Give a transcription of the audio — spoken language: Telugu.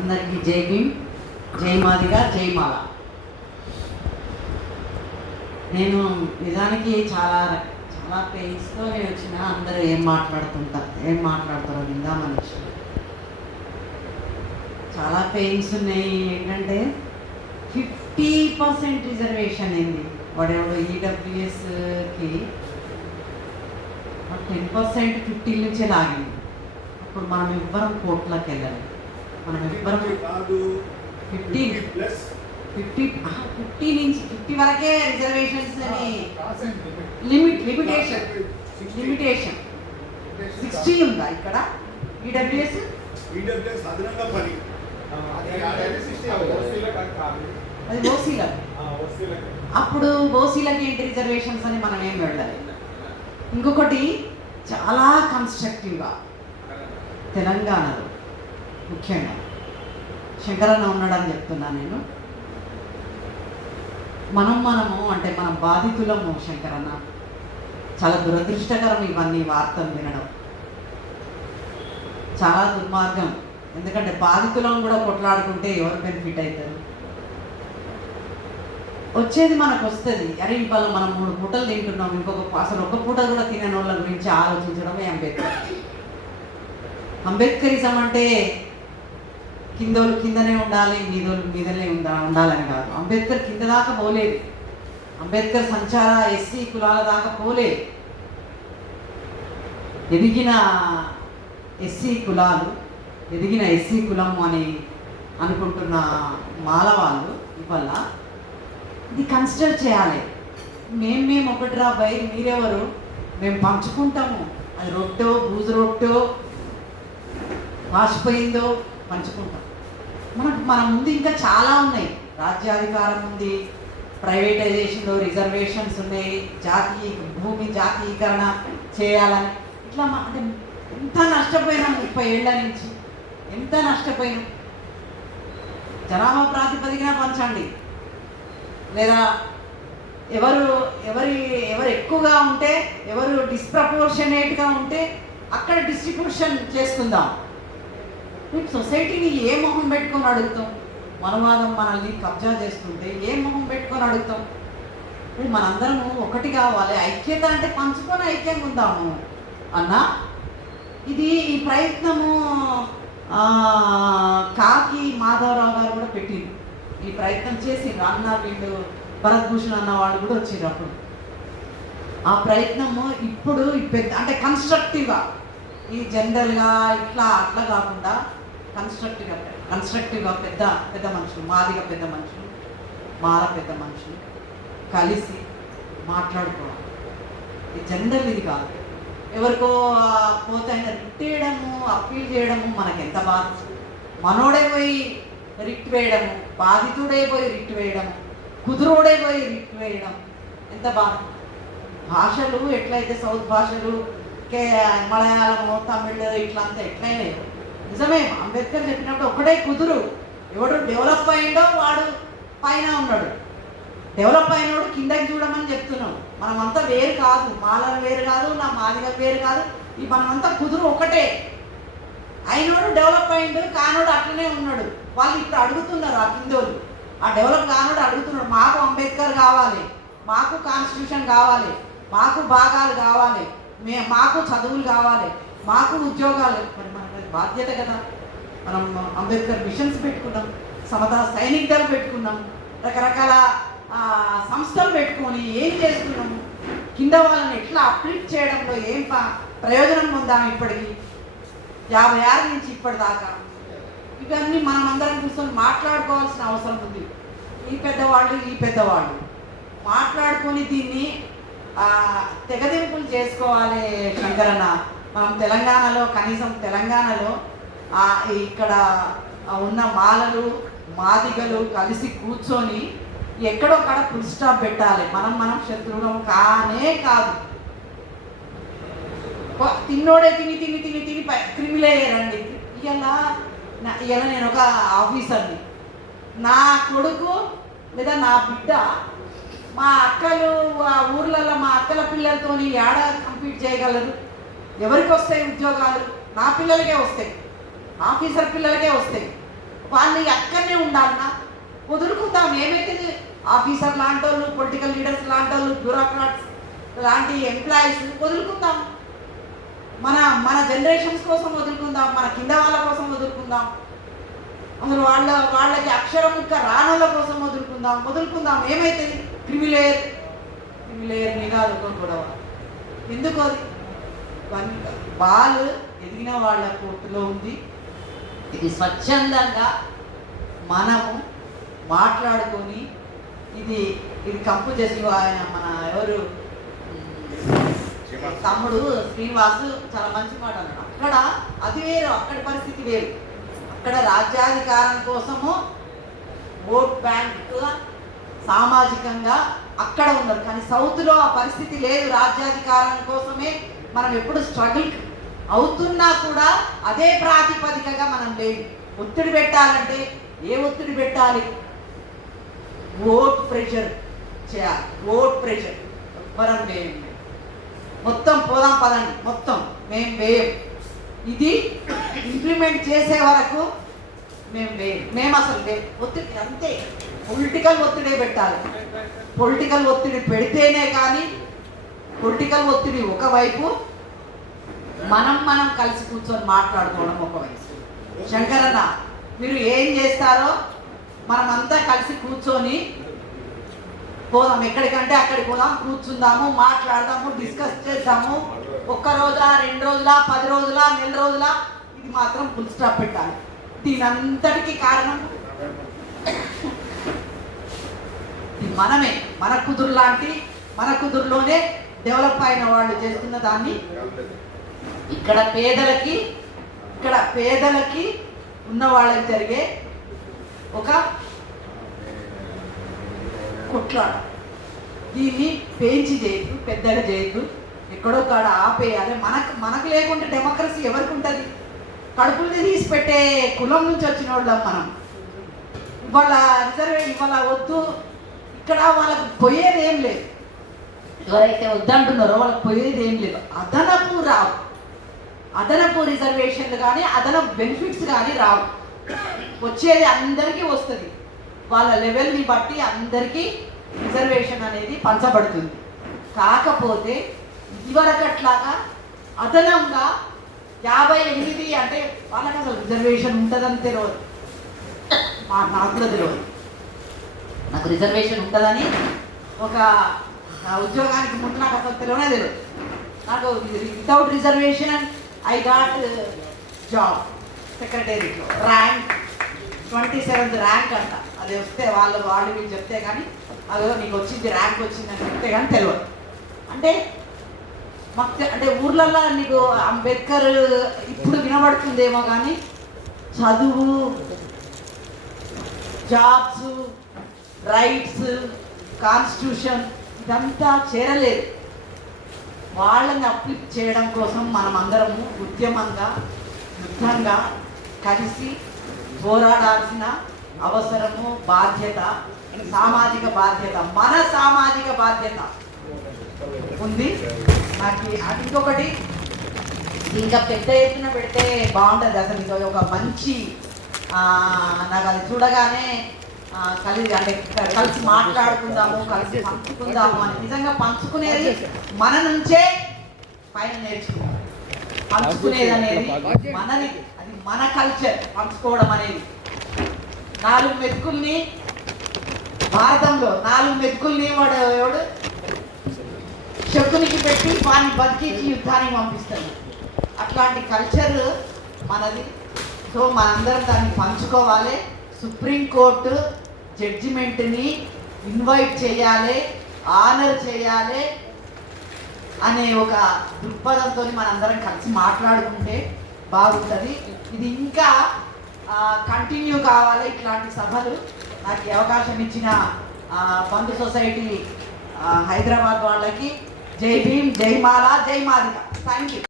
అందరికీ జై భీమ్, జై మాదిగా, జై మాల. నేను నిజానికి చాలా చాలా పెయిన్స్తో వచ్చిన అందరూ ఏం మాట్లాడుతారో విందామని వచ్చిన. చాలా పెయిన్స్ ఉన్నాయి. ఏంటంటే 50% రిజర్వేషన్ అయింది. వాడెవడో ఈడబ్ల్యూఎస్కి 10% 50 నుంచే లాగింది. ఇప్పుడు మనం ఇవ్వరం కోర్టులకు వెళ్ళాలి. మనం ఇవ్వరం 50 నుంచి 50 వరకే రిజర్వేషన్స్ అని లిమిటేషన్ 60 ఉందా ఇక్కడ ఈడబ్ల్యూఎస్ అదనంగా పని అది ఓసీలకు. అప్పుడు ఓసీలకి ఏంటి రిజర్వేషన్స్ అని మనం ఏం వెళ్ళాలి. ఇంకొకటి చాలా కన్స్ట్రక్టివ్గా తెలంగాణలో ముఖ్యంగా శంకరన్న ఉన్నాడని చెప్తున్నా నేను. మనము అంటే మనం బాధితులము శంకరన్న. చాలా దురదృష్టకరం ఇవన్నీ వార్తలు వినడం, చాలా దుర్మార్గం. ఎందుకంటే బాధితులను కూడా కొట్లాడుకుంటే ఎవరు బెనిఫిట్ అవుతారు? వచ్చేది మనకు వస్తుంది. అరే ఇవాళ మనం 3 పూటలు తింటున్నాం, అసలు ఒక పూట కూడా తినని వాళ్ళ గురించి ఆలోచించడమే అంబేద్కరిజం. అంటే కిందోళ్ళు కిందనే ఉండాలి, మీదోళ్ళు మీదనే ఉండాలని కాదు. అంబేద్కర్ కింద దాకా పోలేదు. అంబేద్కర్ సంచార ఎస్సీ కులాల దాకా పోలేదు. ఎదిగిన ఎస్సీ కులం అని అనుకుంటున్న మాలవాళ్ళు ఇవాళ ఇది కన్సిడర్ చేయాలి. మేము ఒకటి రాబాయి, మీరెవరు? మేము పంచుకుంటాము. అది రొట్టో బూజు రొట్టో వాసిపోయిందో పంచుకుంటాం. మన ముందు ఇంకా చాలా ఉన్నాయి. రాజ్యాధికారం ఉంది, ప్రైవేటైజేషన్లో రిజర్వేషన్స్ ఉన్నాయి, భూమి జాతీయకరణ చేయాలని. ఇట్లా అంటే ఎంత నష్టపోయినాం 30 ఏళ్ల నుంచి, ఎంత నష్టపోయినాం. జనాభా ప్రాతిపదికన పంచండి, లేదా ఎవరు ఎక్కువగా ఉంటే, ఎవరు డిస్ప్రపోర్షనేట్గా ఉంటే అక్కడ డిస్ట్రిబ్యూషన్ చేసుకుందాం. మేము సొసైటీని ఏ మొహం పెట్టుకొని అడుగుతాం? మనవాదం మనల్ని కబ్జా చేస్తుంటే ఏ మొహం పెట్టుకొని అడుగుతాం? మనందరము ఒకటి కావాలి. ఐక్యత అంటే పంచుకొని ఐక్యంగా ఉందాము అన్నా. ఈ ప్రయత్నము కాకి మాధవరావు గారు కూడా పెట్టిండు. ఈ ప్రయత్నం చేసిండ్రు. అన్న వీళ్ళు భరత్ భూషణ్ అన్న వాళ్ళు కూడా వచ్చిండ్రు. అప్పుడు ఆ ప్రయత్నము ఇప్పుడు అంటే కన్స్ట్రక్టివ్గా, ఈ జనరల్గా అట్లా కాకుండా కన్స్ట్రక్టివ్గా పెద్ద మనుషులు, మాదిగా పెద్ద మనుషులు, మాల పెద్ద మనుషులు కలిసి మాట్లాడుకోవడం. ఈ జనరల్ ఇది కాదు. ఎవరికో పోతే ఆయన రిట్ వేయడము, అప్పీల్ చేయడము మనకు ఎంత బాధ. మనోడే పోయి రిట్ వేయడము, బాధితుడే పోయి రిట్ వేయడము, కుదురోడే పోయి రిట్ వేయడం ఎంత బాధ. భాషలు ఎట్లయితే సౌత్ భాషలు మలయాళము, తమిళ్ ఇట్లా అంతా ఎట్లయినా నిజమే. అంబేద్కర్ చెప్పినప్పుడు ఒకటే కుదురు. ఎవడు డెవలప్ అయ్యిండో వాడు పైన ఉన్నాడు, డెవలప్ అయినోడు కిందకి చూడమని చెప్తున్నాం. మనమంతా వేరు కాదు, మాలలు వేరు కాదు, నా మాదిగా వేరు కాదు. మనమంతా కుదురు ఒకటే. అయినోడు డెవలప్ అయ్యిండు, కానోడు అట్లనే ఉన్నాడు. వాళ్ళు ఇప్పుడు అడుగుతున్నారు, ఆ కిందోళ్ళు, ఆ డెవలప్ కానోడు అడుగుతున్నాడు, మాకు అంబేద్కర్ కావాలి, మాకు కాన్స్టిట్యూషన్ కావాలి, మాకు భాగాలు కావాలి, మాకు చదువులు కావాలి, మాకు ఉద్యోగాలు. మరి మనకు బాధ్యత కదా. మనం అంబేద్కర్ మిషన్స్ పెట్టుకున్నాం, సమతా సైనిక్ దళం పెట్టుకున్నాం, రకరకాల సంస్థలు పెట్టుకొని ఏం చేస్తున్నాము? కింద వాళ్ళని ఎట్లా అప్లిఫ్ట్ చేయడంలో ఏం ప్రయోజనం పొందాము? ఇప్పటికి 50 ఏళ్ళ నుంచి ఇప్పటిదాకా ఇవన్నీ మనం అందరం కూర్చొని మాట్లాడుకోవాల్సిన అవసరం ఉంది. ఈ పెద్దవాళ్ళు మాట్లాడుకొని దీన్ని తెగదింపులు చేసుకోవాలి. శంకరన్న, మనం తెలంగాణలో కనీసం ఇక్కడ ఉన్న మాలలు మాదిగలు కలిసి కూర్చొని ఎక్కడో కాడ ఫుల్ స్టాప్ పెట్టాలి. మనం శత్రువులం కానే కాదు. తిన్నోడే తిని క్రిమిలేయరండి. ఇవాళ నేను ఒక ఆఫీసర్ని, నా కొడుకు లేదా నా బిడ్డ మా అక్కలు ఊర్లలో మా అక్కల పిల్లలతో ఏడ కంపీట్ చేయగలరు? ఎవరికి వస్తాయి ఉద్యోగాలు? నా పిల్లలకే వస్తాయి, ఆఫీసర్ పిల్లలకే వస్తాయి. వాళ్ళు అక్కడనే ఉండాలన్నా వదులుకుందాం. ఏమైతుంది, ఆఫీసర్ లాంటి వాళ్ళు, పొలిటికల్ లీడర్స్ లాంటి వాళ్ళు, బ్యూరోక్రాట్స్ లాంటి ఎంప్లాయీస్ వదులుకుందాం. మన మన జనరేషన్స్ కోసం వదులుకుందాం, మన కింద వాళ్ళ కోసం వదులుకుందాం, అసలు వాళ్ళకి అక్షరం ఇంకా రానోళ్ళ కోసం వదులుకుందాం. ఏమైతుంది, క్రిమిలేయర్ మీద అదొక గొడవ. ఎందుకు అది బాల్ ఎదిగిన వాళ్ళ కోర్టులో ఉంది. ఇది స్వచ్ఛందంగా మనము మాట్లాడుకొని ఇది కంపు చేసి ఆయన మన ఎవరు తమ్ముడు శ్రీనివాసు చాలా మంచి మాట అన్నాడు. అక్కడ అది వేరు, అక్కడి పరిస్థితి వేరు. అక్కడ రాజ్యాధికారం కోసము ఓట్ బ్యాంక్ సామాజికంగా అక్కడ ఉన్నారు. కానీ సౌత్లో ఆ పరిస్థితి లేదు. రాజ్యాధికారం కోసమే మనం ఎప్పుడు స్ట్రగుల్ అవుతున్నా కూడా అదే ప్రాతిపదికగా మనం లేదు. ఒత్తిడి పెట్టాలంటే ఏ ఒత్తిడి పెట్టాలి, ఓట్ ప్రెషర్ చేయాలి. ఓట్ ప్రెషర్ ఎవ్వరం వేయం, మొత్తం పోదాం పదండి, మొత్తం మేము వేయం. ఇది ఇంప్లిమెంట్ చేసే వరకు మేము అసలు ఒత్తిడి అంతే. పొలిటికల్ ఒత్తిడే పెట్టాలి. పొలిటికల్ ఒత్తిడి పెడితేనే కానీ, పొలిటికల్ ఒత్తిడి ఒకవైపు, మనం కలిసి కూర్చొని మాట్లాడుకోవడం ఒకవైపు. శంకరన్న మీరు ఏం చేస్తారో మనమంతా కలిసి కూర్చొని పోదాం, ఎక్కడికంటే అక్కడికి పోదాం, కూర్చుందాము, మాట్లాడదాము, డిస్కస్ చేద్దాము. 1 రోజా 2 రోజులా 10 రోజులా నెల రోజులా ఇది మాత్రం ఫుల్ స్టాప్ పెట్టాలి. దీనంతటికీ కారణం మనమే. మన కుదురు లాంటి మన కుదురులోనే డెవలప్ అయిన వాళ్ళు చేస్తున్న దాన్ని ఇక్కడ పేదలకి ఉన్న వాళ్ళకి జరిగే ఒక కొట్లాట. దీన్ని పెంచి చేయొద్దు, పెద్దగా చేయొద్దు, ఎక్కడో కాడ ఆపేయాలి. మనకు లేకుంటే డెమోక్రసీ ఎవరికి ఉంటుంది? కడుపుల్ని తీసి పెట్టే కులం నుంచి వచ్చిన వాళ్ళం మనం. ఇవాళ ఇవాళ వద్దు, ఇక్కడ వాళ్ళకు పోయేది ఏం లేదు. ఎవరైతే వద్దంటున్నారో వాళ్ళకి పోయేది ఏం లేదు. అదనపు రిజర్వేషన్లు కానీ అదనపు బెనిఫిట్స్ కానీ రావు. వచ్చేది అందరికీ వస్తుంది. వాళ్ళ లెవెల్ని బట్టి అందరికీ రిజర్వేషన్ అనేది పంచబడుతుంది. కాకపోతే ఇదివరకట్లాగా అదనంగా 58 అంటే వాళ్ళకి అసలు రిజర్వేషన్ ఉంటుందని తెలియదు. నాకు కూడా తెలియదు. నాకు రిజర్వేషన్ ఉంటుందని ఒక ఉద్యోగానికి ముందు నాకు అసలు తెలియదు. నాకు without reservation I got job సెక్రటేరియట్లో, ర్యాంక్ 27th ర్యాంక్ అంట. అది వస్తే వాళ్ళు వీళ్ళు చెప్తే కానీ అదో నీకు వచ్చింది ర్యాంక్ వచ్చిందని చెప్తే కానీ తెలియదు. అంటే అంటే ఊర్లలో నీకు అంబేద్కర్ ఇప్పుడు వినబడుతుందేమో కానీ చదువు, జాబ్స్, రైట్స్, కాన్స్టిట్యూషన్ ఇదంతా చేరలేదు. వాళ్ళని అప్లిఫ్ట్ చేయడం కోసం మనం అందరము యుద్ధంగా కలిసి పోరాడాల్సిన అవసరము, బాధ్యత, సామాజిక బాధ్యత, మన సామాజిక బాధ్యత ఉంది. నాకు ఇంకొకటి ఇంకా పెద్ద ఎత్తున పెడితే బాగుంటుంది. అసలు ఇది ఒక మంచి నాకు అది చూడగానే కలిసి మాట్లాడుకుందాము, కలిసి పంచుకుందాము అని. నిజంగా పంచుకునేది మన నుంచే పైన నేర్చుకుందాం. పంచుకునేది అనేది మనది, అది మన కల్చర్. పంచుకోవడం అనేది 4 మెతుకుల్ని భారతంలో 4 మెతుకుల్ని వాడు శకునికి పెట్టి వాడిని బతికించి యుద్ధానికి పంపిస్తాడు. అట్లాంటి కల్చర్ మనది. సో మనందరం దాన్ని పంచుకోవాలి. సుప్రీంకోర్టు జడ్జిమెంట్ని ఇన్వైట్ చేయాలి, ఆనర్ చేయాలి అనే ఒక దృక్పథంతో మనందరం కలిసి మాట్లాడుకుంటే బాగుంటుంది. ఇది ఇంకా కంటిన్యూ కావాలి ఇట్లాంటి సభలు. నాకు ఈ అవకాశం ఇచ్చిన బంధు సొసైటీ హైదరాబాద్ వాళ్ళకి జై భీమ్, జై మాలా, జై మాదిక. Thank you.